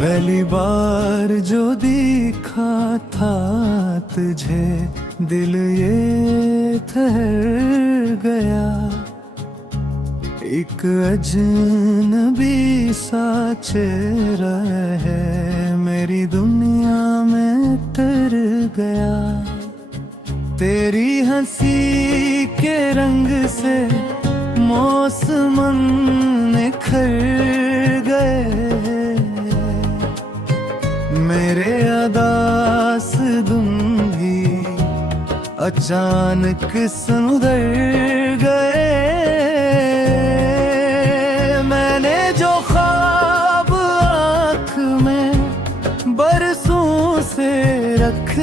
पहली बार जो दिखा था तुझे, दिल ये ठहर गया। एक अजनबी सा चेहरा है, मेरी दुनिया में तर गया। तेरी हंसी के रंग से मौसम निखर गए। मेरे अदास दुम भी अचानक सुधर गए। मैंने जो ख्वाब आँख में बरसों से रख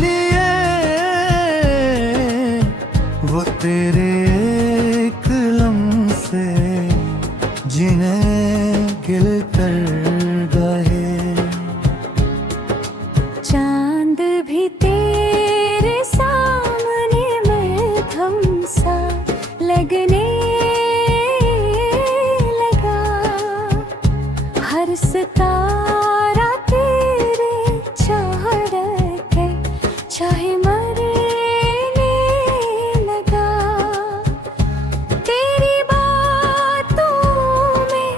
लिए, वो तेरे एक लम्हे जिन्हें गिल कर गए। चांद भी तेरे सामने मध्यम सा लगने लगा। हर सितारा तेरे चाहत है, चाहे मरने लगा। तेरी बातों में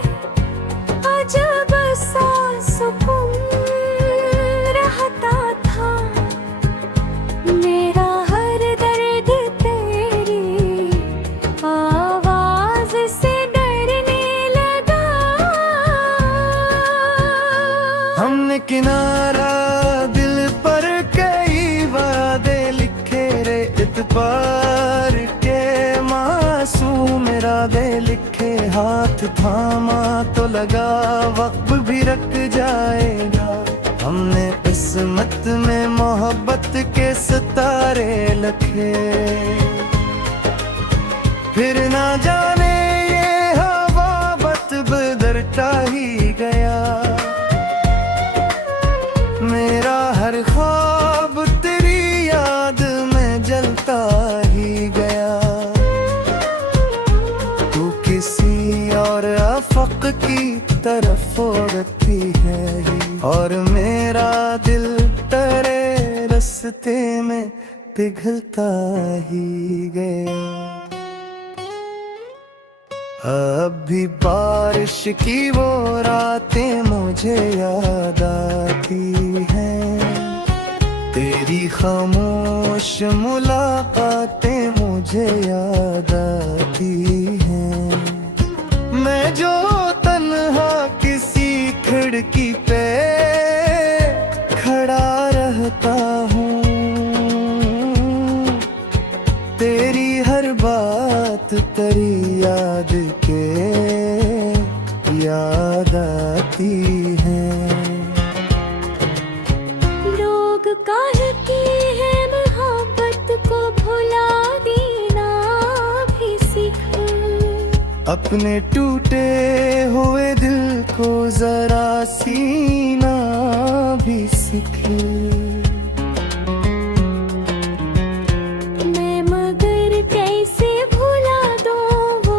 अजब सा सुकून रहता था। मेरा हर दर्द तेरी आवाज से डरने लगा। हमने किनारा दिल पर कई वादे लिखे रे, इतबार के मासूम इरादे लिखे। हाथ थामा तो लगा, वक्त भी रख जाएगा। हमने किस्मत में मोहब्बत के सितारे लखे, फिर ना जाने ये हवा बत बदलता ही गया। मेरा हर ख्वाब तेरी याद में जलता ही गया। तू किसी और अफक की तरफ उड़ती है, और मेरा दिल तेरे रास्ते में पिघलता ही गया। अब भी बारिश की वो रातें मुझे याद आती हैं। तेरी खामोश मुलाकातें मुझे याद आती हैं। मैं जो तन्हा किसी खिड़की पे खड़ा रहता हूँ, तेरी हर बात तेरी याद के याद आती है। लोग कहते हैं मोहब्बत को भुला देना भी सीख। अपने टूटे हुए दिल को जरा सीना भी सीख। मैं मगर कैसे भुला दूं वो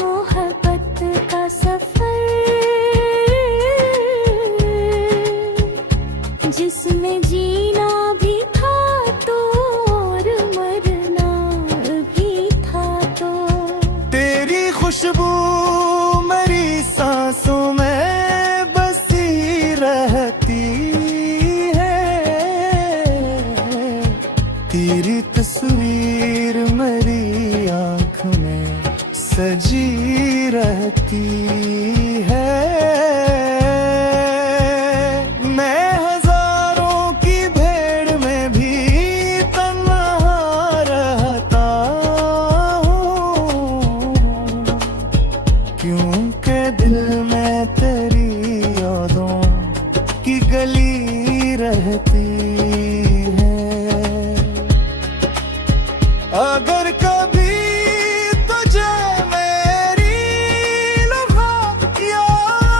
मोहब्बत का सफर, जिसमें जीना भी था तो और मरना भी था तो। तेरी खुशबू मेरी सांसों में बसी रहती है। तेरी तस्वीर मेरी आँख में सजी रहती है। मैं हजारों की भीड़ में भी तन्हा रहता हूँ, क्योंकि दिल में तेरी यादों की गली रहती है। अगर कभी तुझे मेरी लम्हा याद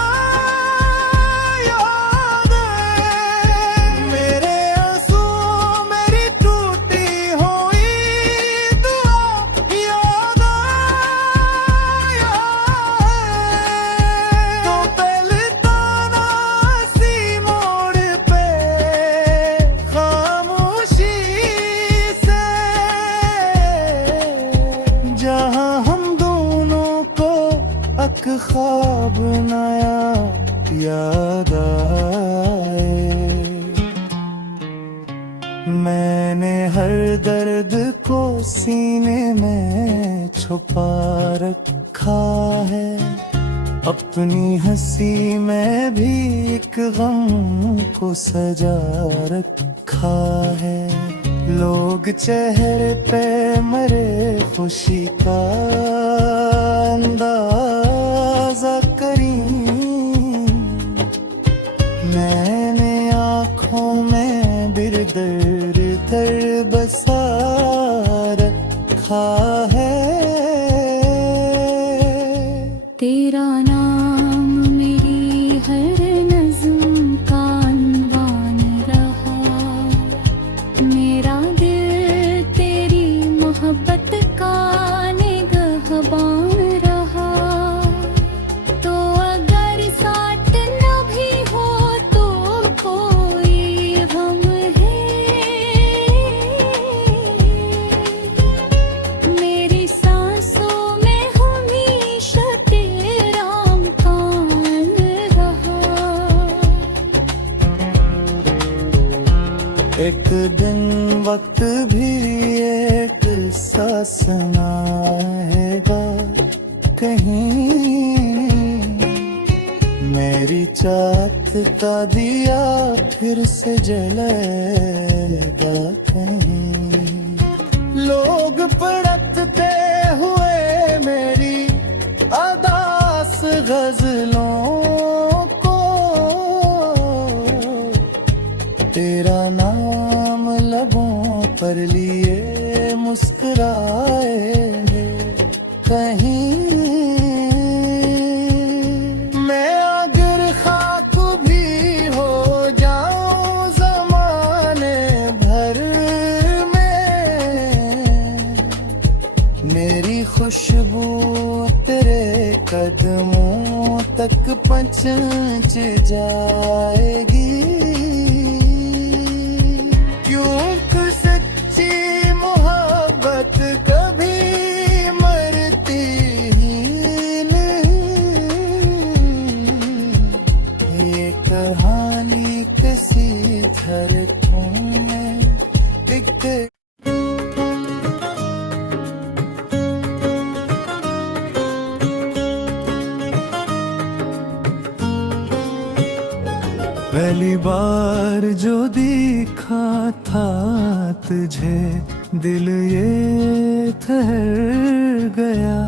नया याद आए। मैंने हर दर्द को सीने में छुपा रखा है, अपनी हंसी में भी एक गम को सजा रखा है। लोग चेहरे पे मरे खुशी का अंदाजा करी, मैंने आँखों में बिरदर दर बसा रखा है। तेरा नाम मेरी हर नज़्म का अनवान रहा, मेरा दिल तेरी मोहब्बत का निगहबान रहा। तो अगर साथ न भी हो तो कोई गम है, मेरी सांसों में हमेशा तेरा मकान रहा। एक दिन वक्त भी एक सांस आएगा कहीं, मेरी चाहत का दिया फिर से जलेगा कहीं। लोग पड़कते हुए मेरी अदास गजलों को, तेरा नाम लबों पर लिए मुस्कुराए कहीं। मैं अगर खाक भी हो जाऊं ज़माने भर में, मेरी खुशबू तेरे कदमों तक पहुंच जाएगी। क्योंकि सच्ची मोहब्बत कभी मरती ही नहीं, ये कहानी किसी धरती में लिख गई। पहली बार जो देखा था तुझे दिल ये ठहर गया,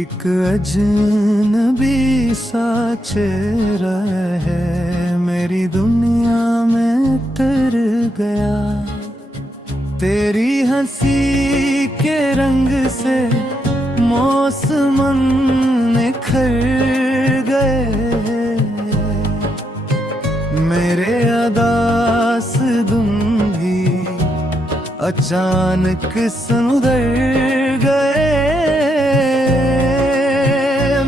एक अजनबी सा चेहरा है मेरी दुनिया में तर गया। तेरी हंसी के रंग से मौसम निखर गए, मेरे अदास दुम भी अचानक सुधर गए।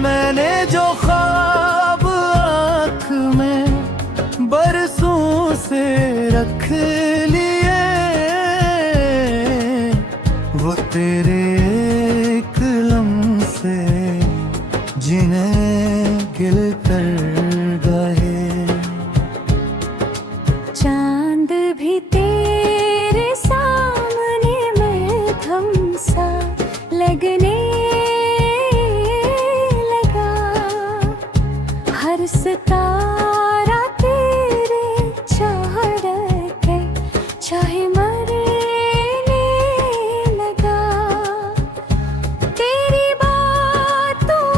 मैंने जो ख्वाब आँख में बरसों से रख लिए, वो तेरे एक लम्हे जिन्हें गिल कर गए। चांद भी तेरे सामने मध्यम सा लगने लगा, हर सितारा तेरे चाह के चाहे मरने लगा। तेरी बातों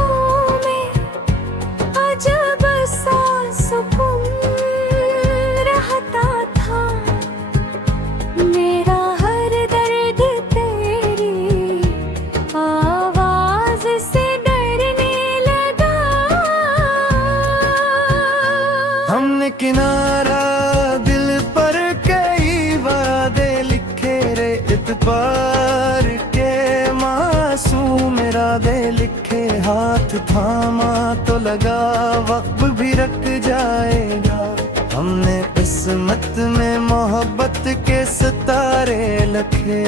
में अजब सा सुकून रहता था, मेरा हर दर्द तेरी आवाज से डरने लगा। हमने किनारा दिल पर कई वादे लिखे रे, इतबार के मासूम इरादे लिखे। हाथ थामा तो लगा वक्त भी रख जाएगा, हमने किस्मत में मोहब्बत के सितारे लखे।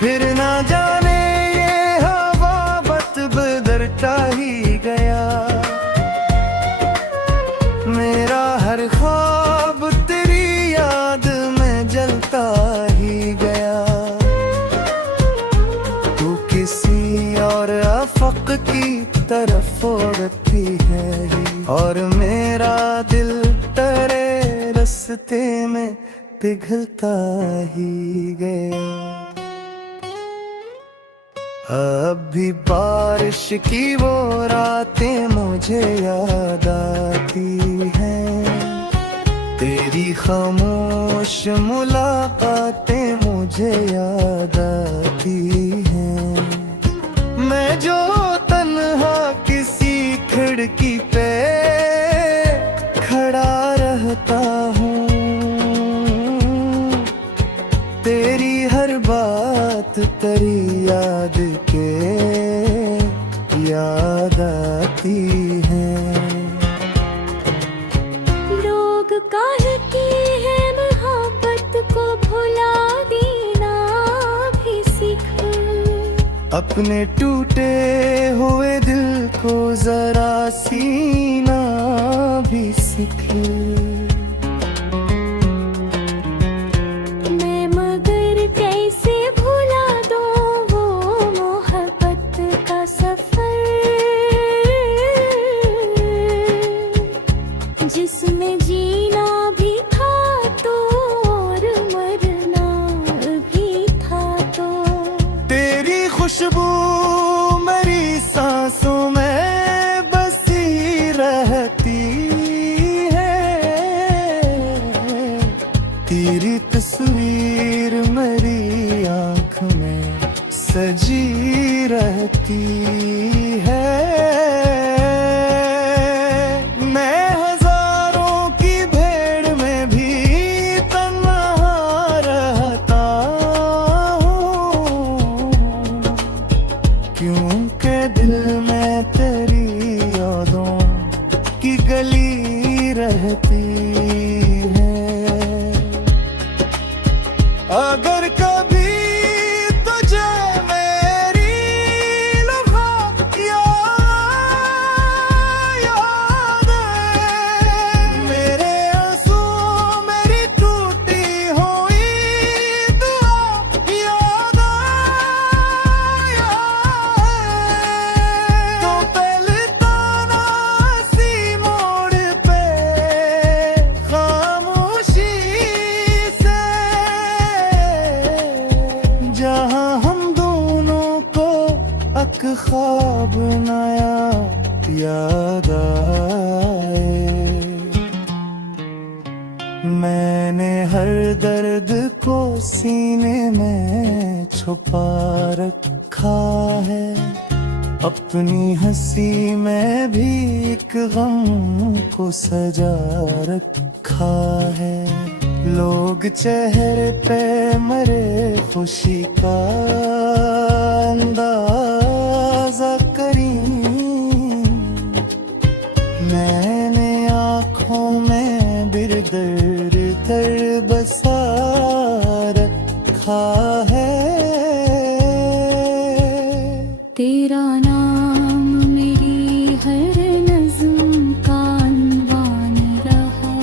फिर ना जाने ये हवा बत बढ़ता ही गया। मेरा हर ख्वाब तेरी याद में जलता ही गया। तू किसी और अफक की तरफ उड़ती है ही, और मेरा दिल तेरे रास्ते में पिघलता ही गया। अब भी बारिश की वो रातें मुझे याद आती हैं, तेरी खामोश मुलाकातें मुझे याद आती हैं। मैं जो तन्हा किसी खिड़की पे खड़ा रहता हूँ, तेरी हर बात तेरी याद के याद आती है। लोग कहते हैं मोहब्बत को भुला देना भी सीख, अपने टूटे हुए दिल को जरा सीना भी सीख। मैं मगर कैसे भुला दूं वो मोहब्बत का सफर, जिसमें जीना भी था तो और मरना भी था तो। तेरी खुशबू मेरी सांसों में बसी रहती है, तेरी तस्वीर मेरी आँख में सजी रहती है। मैं हजारों की भीड़ में भी तन्हा रहता हूँ, क्योंकि दिल में तेरी यादों की गली रहती है। अगर कभी तुझे मेरी लम्हा याद है, मेरे आंसू मेरी टूटी हुई दुआ याद आया है, तो पहले ताना सी मोड़ पे खामोशी से, जहाँ हम दोनों को अक ख्वाब नया याद आए। मैंने हर दर्द को सीने में छुपा रखा है, अपनी हंसी में भी एक गम को सजा रखा है। लोग चेहरे पे मरे खुशी का अंदाजा करी, मैंने आँखों में बिरदर दर बसा रखा है। तेरा नाम मेरी हर नज़्म का अनवान रहा,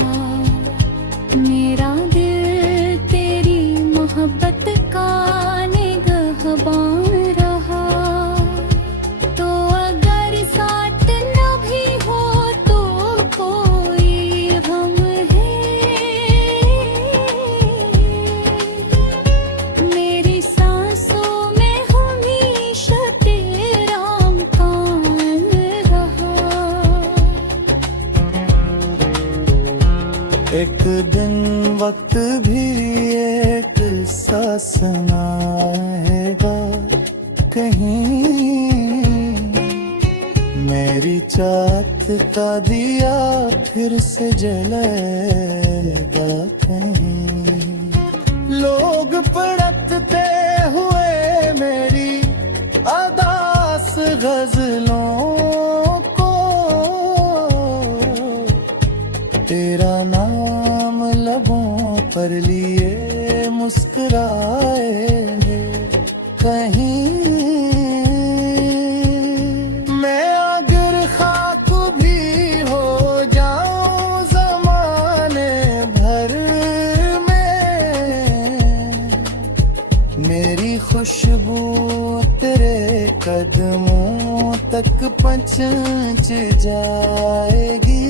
मेरा दिल तेरी मोहब्बत का निगहबान रहा। तो अगर साथ न भी हो तो कोई गम है, मेरी सांसों में हमेशा तेरा मकान रहा। एक दिन वक्त भी एक सा सुनाएगा कहीं, मेरी चाहत का दिया फिर से जलेगा कहीं। लोग पड़कते हुए मेरी अदास गजलों को, तेरा नाम लबों पर लिए मुस्कुराए कहीं। मैं खुशबू तेरे कदमों तक पहुंच जाएगी।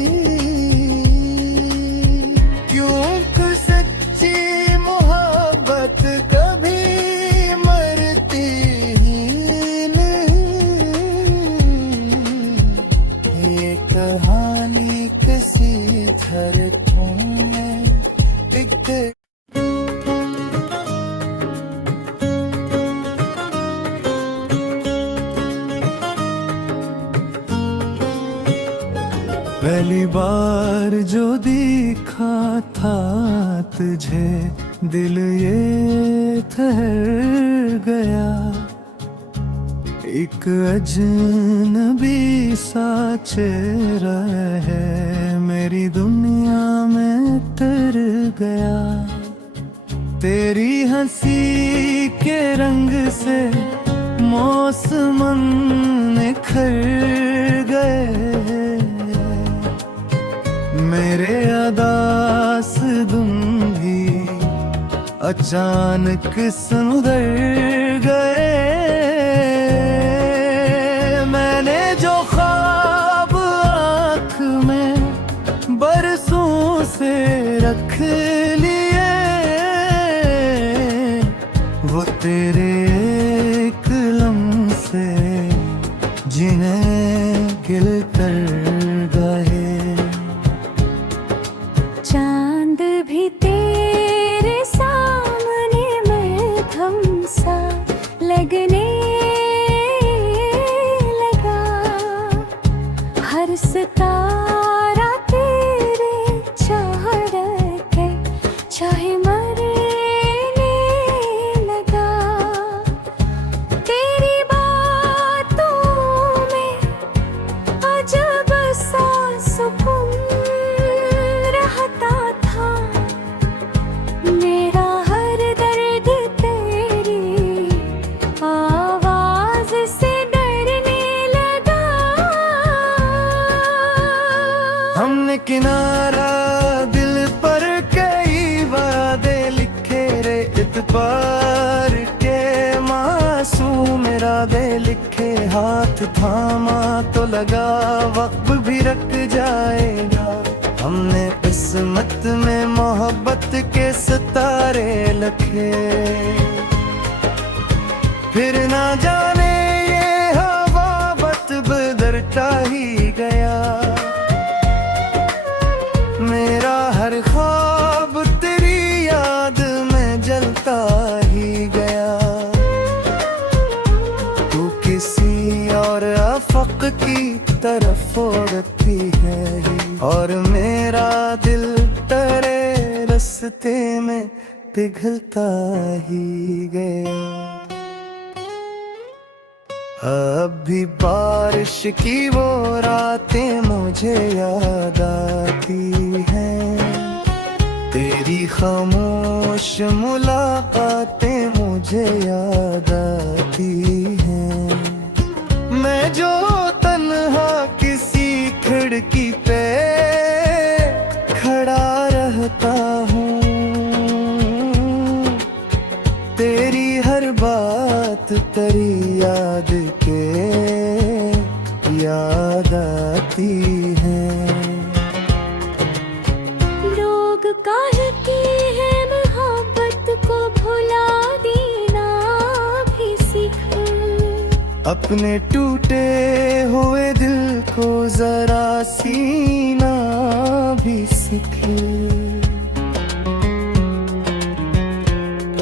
क्यों कि सच्ची मोहब्बत कभी मरती ही नहीं। ये कहानी किसी धरती में लिखते पहली बार जो दिखा था तुझे दिल ये ठहर गया। एक अजनबी सा चेहरा है मेरी दुनिया में तर गया। तेरी हंसी के रंग से मौसम निखर गए। मेरे अदास दुम भी अचानक सुधर गए। मैंने जो ख्वाब आँख में बरसों से रख लिए वो तेरे एक लम्हे जिन्हें गिल कर गए। चांद भी तेरे सामने मध्यम सा लगने लगा। हर सितारा तेरे चाहत है चाहे मरने लगा। तेरी बातों में अजब सा सुकून रहता था। मेरा हर दर्द तेरी आवाज से डरने लगा। हमने किनारा दिल पर कई वादे लिखे रे इतबार के मासूम इरादे लिखे। हाथ थामा तो लगा वक्त भी रख जाएगा। हमने किस्मत में मोहब्बत के सितारे लखे। फिर ना जाने ये हवा बत बदलता ही गया। मेरा हर ख्वाब तेरी याद में जलता ही गया। तू किसी और अफक की तरफ उड़ती है और मेरा दिल तेरे रास्ते में पिघलता ही गया। अब भी बारिश की वो रातें मुझे याद आती हैं। तेरी खामोश मुलाकातें मुझे याद आती हैं। मैं जो तन्हा किसी खिड़की पे खड़ा रहता हूँ। तेरी हर बात तेरी याद के याद आती है। लोग कहते हैं मोहब्बत को भुला देना भी सीख। अपने टूटे हुए दिल को जरा सीना भी सीख।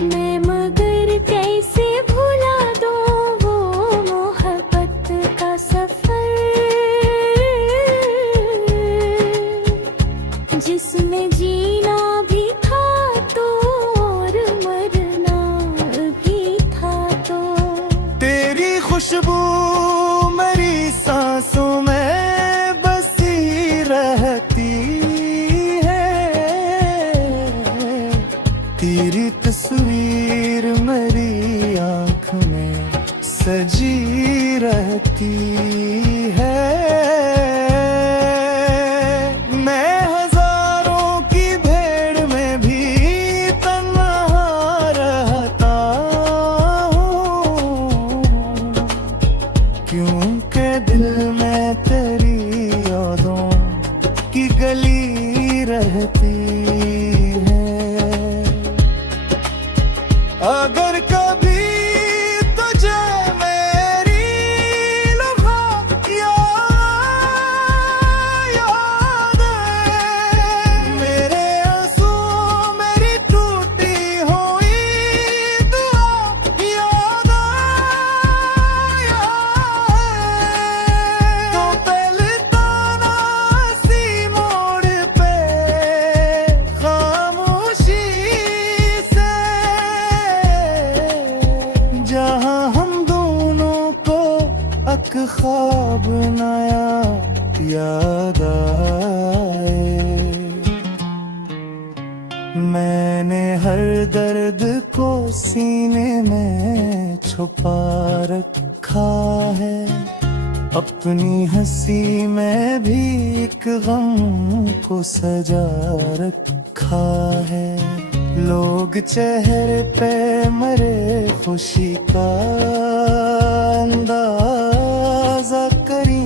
मैं मगर कैसे भुला दूं वो मोहब्बत का सफर जिसमें जीना भी था तो और मरना भी था तो। तेरी खुशबू मेरी सांसों में बसी रहती है। तेरी तस्वीर मेरी आँख में सजी रहती है। मैं हजारों की भीड़ में भी तन्हा रहता हूँ। ख्वाब नया याद आए। मैंने हर दर्द को सीने में छुपा रखा है, अपनी हंसी में भी एक गम को सजा रखा है। लोग चेहरे पे मरे खुशी का अंदाजा करी,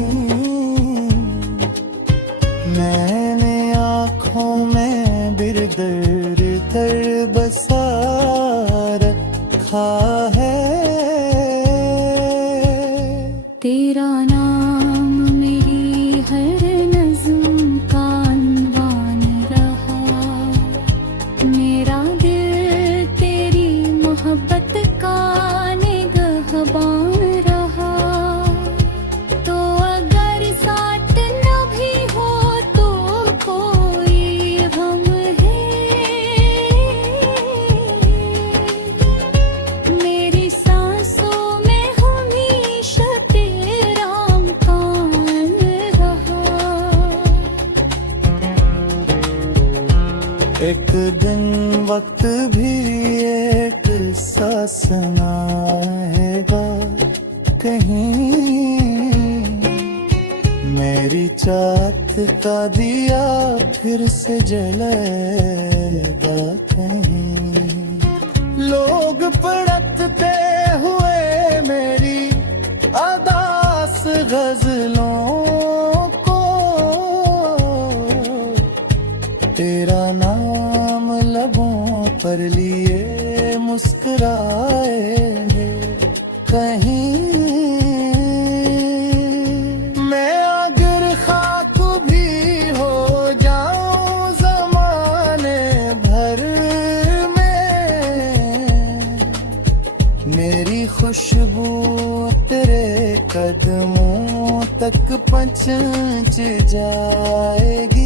मैंने आँखों में बिरदर दर बसा रखा है। तेरा नाम मेरी हर नज़्म का अनवान रहा, मेरा दिल तेरी मोहब्बत का निगहबान रहा। तो अगर साथ न भी हो तो कोई गम है, मेरी सांसों में हमेशा तेरा मकान रहा। एक दिन वक्त भी एक सांस आएगा कहीं, मेरी चाहत का दिया फिर से जलेगा कहीं। लोग पड़कते हुए मेरी अदास गजलों को, तेरा नाम लबों पर लिए मुस्कुराए कहीं। मैं अगर खाक भी हो जाऊं ज़माने भर में, मेरी खुशबू तेरे कदमों तक पहुंच जाएगी।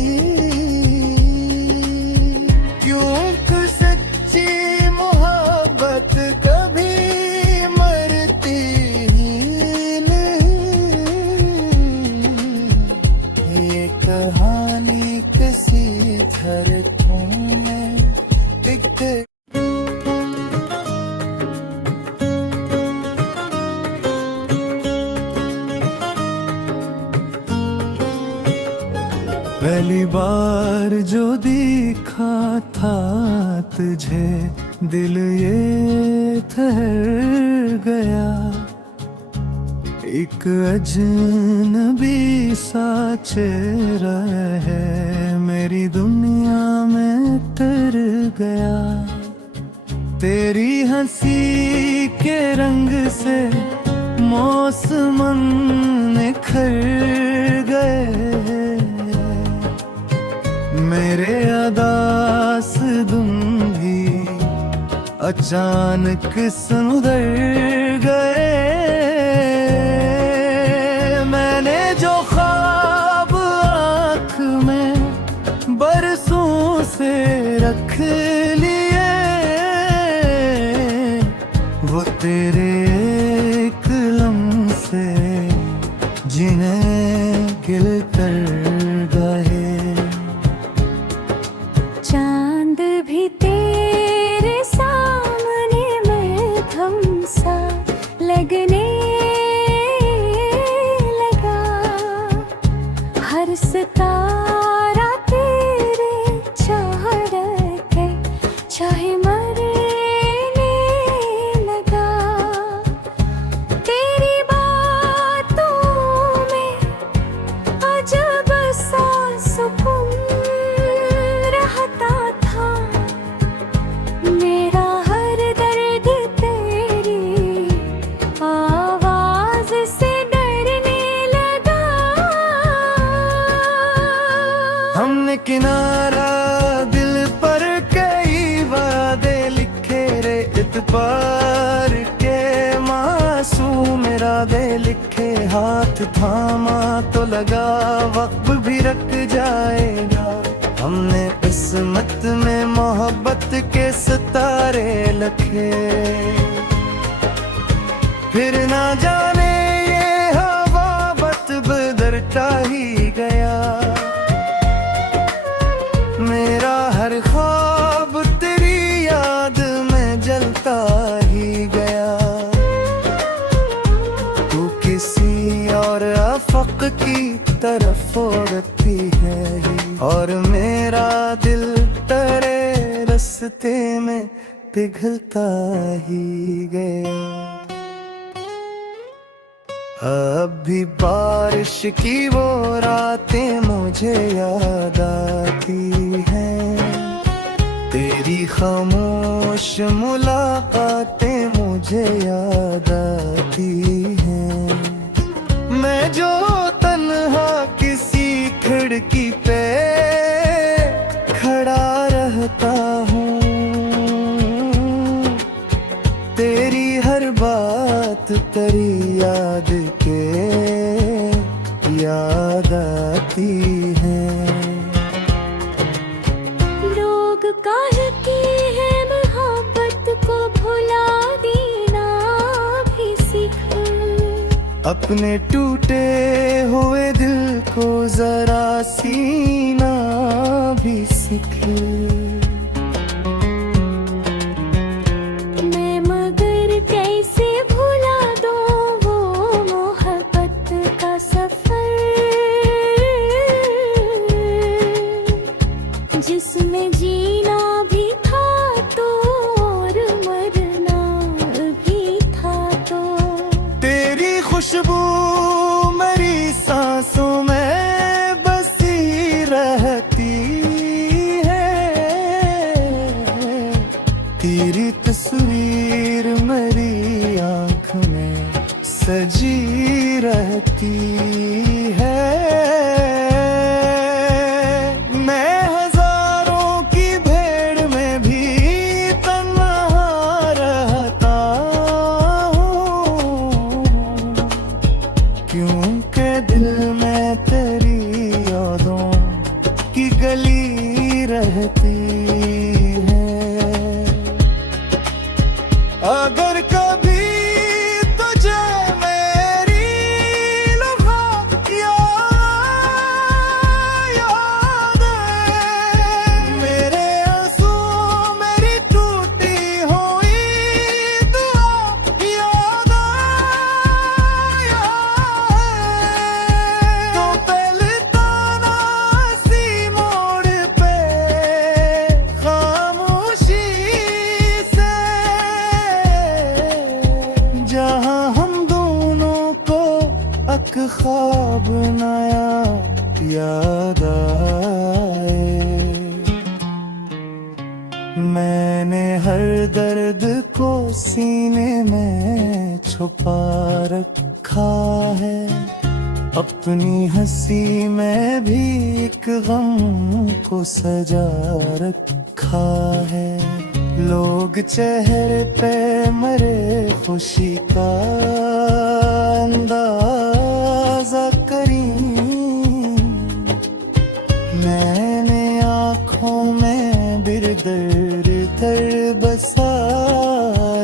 क्योंकि सच्ची मोहब्बत कभी मरती ही नहीं, ये कहानी किसी धरती में लिख। पहली बार जो देखा था तुझे दिल ये ठहर गया, एक अजनबी सा चेहरा है मेरी दुनिया में तर गया। तेरी हंसी के रंग से मौसम निखर गए, मेरे अदास दुम भी अचानक सुधर गए। मैंने जो ख्वाब आँख में बरसों से रख लिए, वो तेरे एक लम्हे जिन्हें गिल कर गए। चांद भी तेरे सामने मध्यम सा लगने लगा, हर सितारा तेरे चाह रखे चाहे मरने लगा। तेरी बातों में अजब सा सुकून रहता था, मेरा हर दर्द तेरी आवाज से डरने लगा। हमने किनारा दिल पर कई वादे लिखे रे, इतबार के मासूम इरादे लिखे। हाथ थामा तो लगा वक्त भी रख जाएगा, हमने किस्मत में मोहब्बत के सितारे लखे। फिर ना जाने ये हवा उफ्क की तरफ उड़ती है और मेरा दिल तेरे रास्ते में पिघलता ही गया। अब भी बारिश की वो रातें मुझे याद आती हैं, तेरी खामोश मुलाकातें मुझे याद आती हैं। मैं जो तन्हा किसी खिड़की पे खड़ा रहता हूँ, तेरी हर बात तेरी याद के याद आती है। लोग कहते हैं मोहब्बत को भुला देना भी सीख, अपने टूटे हुए दिल को जरा सीना भी सीख। मैं मगर कैसे भुला दूं वो मोहब्बत का सफर, जिसमें जीना भी था तो और मरना भी था तो। तेरी खुशबू मेरी सांसों में बसी रहती है, तेरी तस्वीर मेरी आँख में सजी रहती है। मैं हजारों की भीड़ में भी तन्हा रहता हूँ, क्योंकि दिल में तेरी यादों की गली रहती है। अगर कभी तुझे मेरी लम्हा याद है, मेरे आंसू मेरी टूटी हुई दुआ याद आया है, तो पहले ताना सी मोड़ पे खामोशी से, जहाँ हम दोनों को अक ख्वाब नया याद आए। मैंने हर दर्द को सीने में छुपा रखा है, अपनी हंसी में भी एक गम को सजा रखा है। लोग चेहरे पे मरे खुशी का अंदाजा करी, मैंने आँखों में बिरदर दर बसा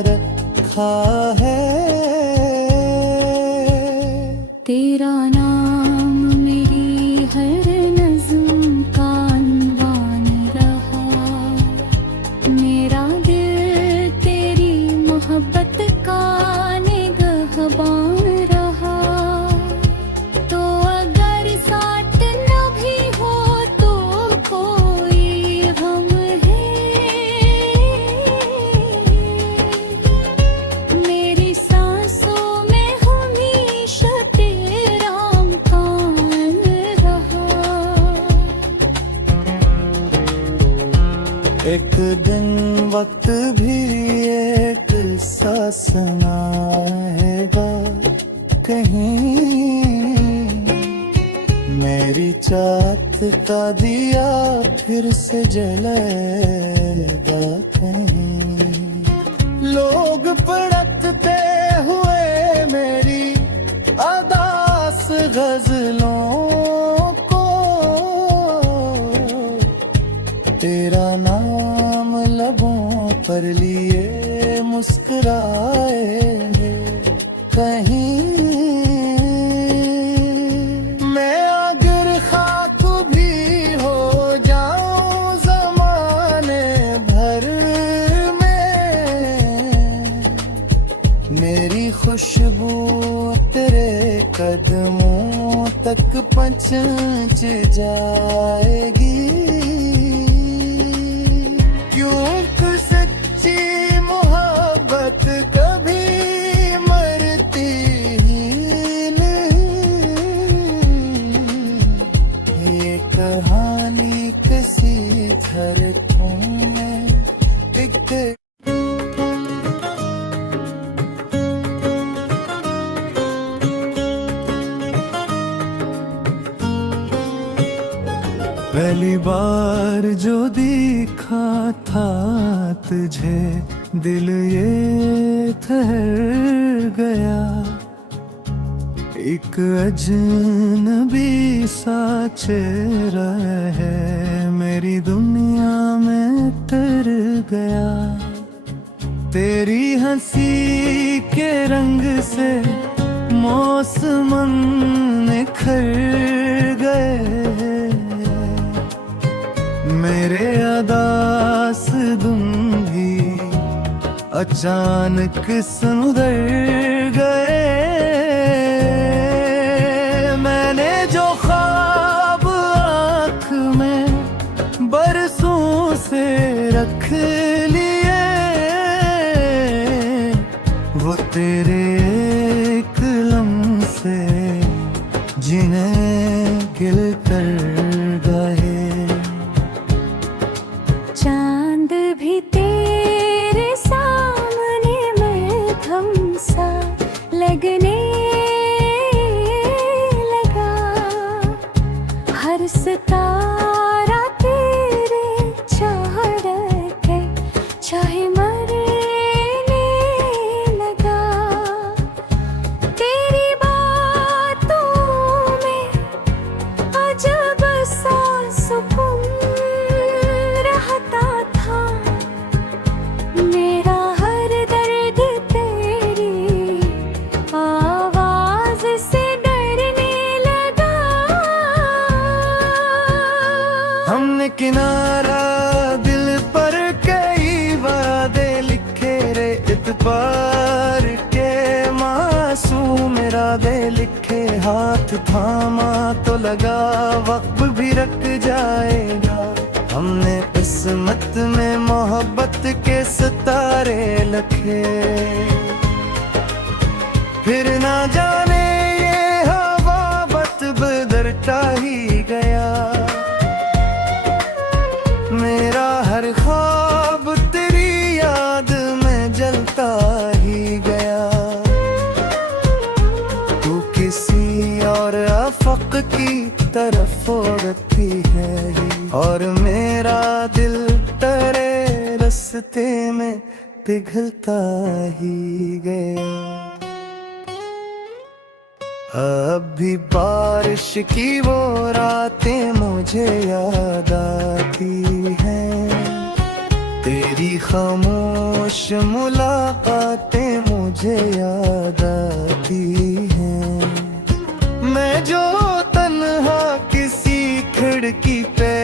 रखा है। तेरा नाम मेरी हर नज़्म का अनवान रहा, मेरा दिल तेरी मोहब्बत का निगहबान रहा। तो अगर साथ न भी हो तो कोई गम है, मेरी सांसों में हमेशा तेरा मकान रहा। एक दिन वक्त भी एक सा सुनाएगा कहीं, मेरी चाहत का दिया फिर से जलेगा कहीं। लोग पड़कते हुए मेरी अदास गजलों को, तेरा नाम लबों पर लिए मुस्कुराएंगे कहीं। मैं अगर खाक भी हो जाऊं ज़माने भर में, मेरी खुशबू तेरे कदमों तक पहुंच जाएगी। क्योंकि सच्ची मोहब्बत कभी मरती ही नहीं। ये कहानी किसी धड़कन में लिख पहली बार जो देखा था तुझे दिल ये ठहर गया। एक अजनबी सा चेहरा है मेरी दुनिया में तर गया। तेरी हंसी के रंग से मौसम निखर गए। मेरे अदास दुम भी अचानक सुधर गए। मैंने जो ख्वाब आँख में बरसों से रख लिए, वो तेरे कलम से जिन्हें गिल कर गए। चांद भी तेरे सामने मध्यम सा लगने लगा। हर सितारा तेरे चाहते चाहे मरने लगा। तेरी बातों में अजब सा सुकून रहता था। मेरा हर दर्द तेरी आवाज से डरने लगा। हमने किनारा दिल पर कई वादे लिखे रे इतबार के। मासूम इरादे लिखे हाथ थामा तो लगा वक्त भी रख जाएगा। हमने किस्मत में मोहब्बत के सितारे लखे। फिर ना जाने ये हवा बत बदलता ही गया। मेरा हर ख्वाब तेरी याद में जलता ही गया। तू किसी और अफक की तरफ होती है और मेरा दिल तेरे रास्ते में पिघलता ही गया। अब भी बारिश की वो रातें मुझे याद आती हैं। तेरी खामोश मुलाकातें मुझे याद आती हैं। मैं जो तन्हा किसी खिड़की पे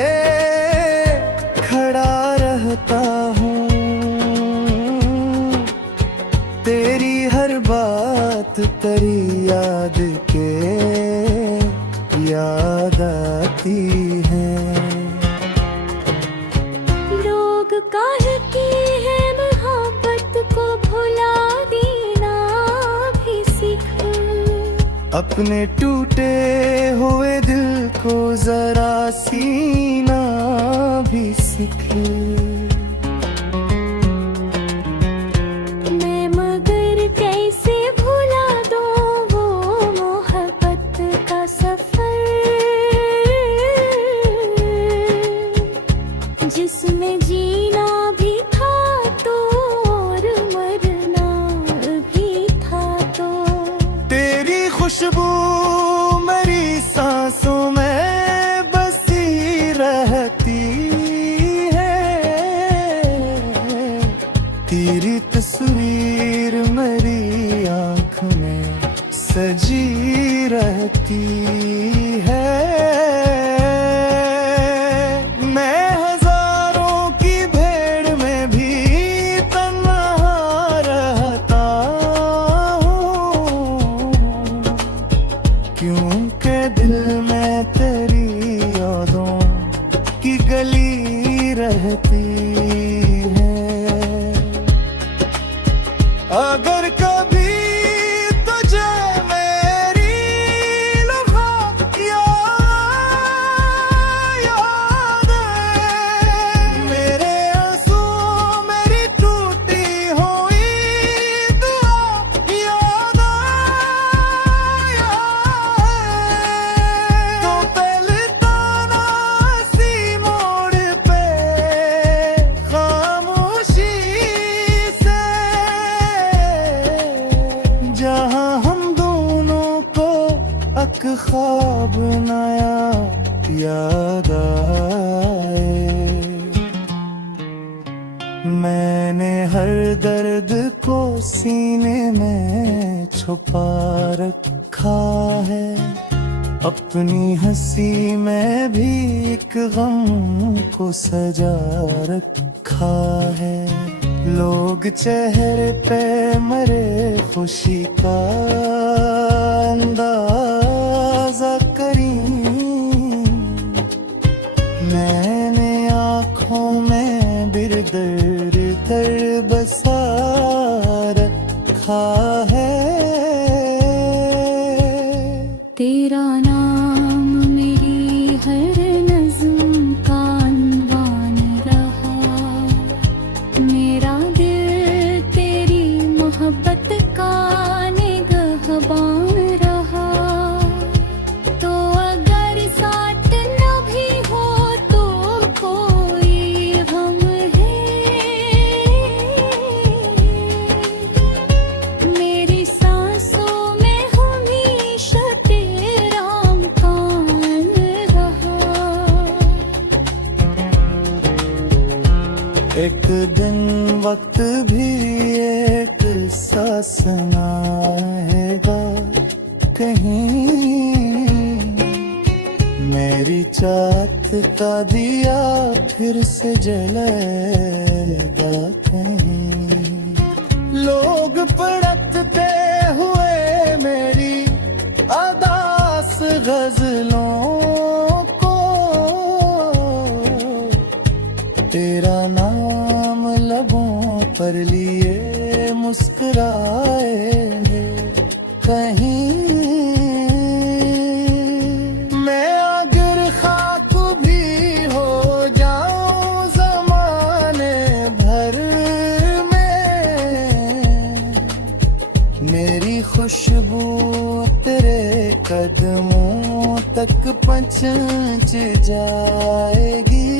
खड़ा रहता हूँ। तेरी हर बात तेरी याद के याद आती है। लोग कहते हैं मोहब्बत को भुला देना भी सीख। अपने टूटे हुए दिल को जरा सीना भी सीख। मैं मगर कैसे भुला दूं वो मोहब्बत का सफर जिसमें जीना भी था तो और मरना भी था। तो तेरी खुशबू मेरी सांसों में बसी रहती है। तेरी तस्वीर मेरी आँख में सजी रहती है। मैं हजारों की भीड़ में भी तन्हा रहता हूँ। क्योंकि दिल मैंने हर दर्द को सीने में छुपा रखा है, अपनी हंसी में भी एक गम को सजा रखा है। लोग चेहरे पे मरे खुशी का अंदाजा करी, मैंने आँखों में बिरदर दर बसा रखा है। तेरा नाम मेरी हर नज़्म का अनवान रहा, मेरा दिल तेरी मोहब्बत का निगहबान रहा। तो अगर साथ न भी हो तो कोई गम है, मेरी सांसों में हमेशा तेरा मकान रहा। एक दिन वक्त भी एक सांस आएगा कहीं, मेरी चाहत का दिया फिर से जलेगा कहीं। लोग पड़कते हुए मेरी अदास गजलों को, तेरा नाम लबों पर लिए मुस्कुराएंगे कहीं। मैं अगर खाक भी हो जाऊं ज़माने भर में, मेरी खुशबू तेरे कदमों तक पहुंच जाएगी।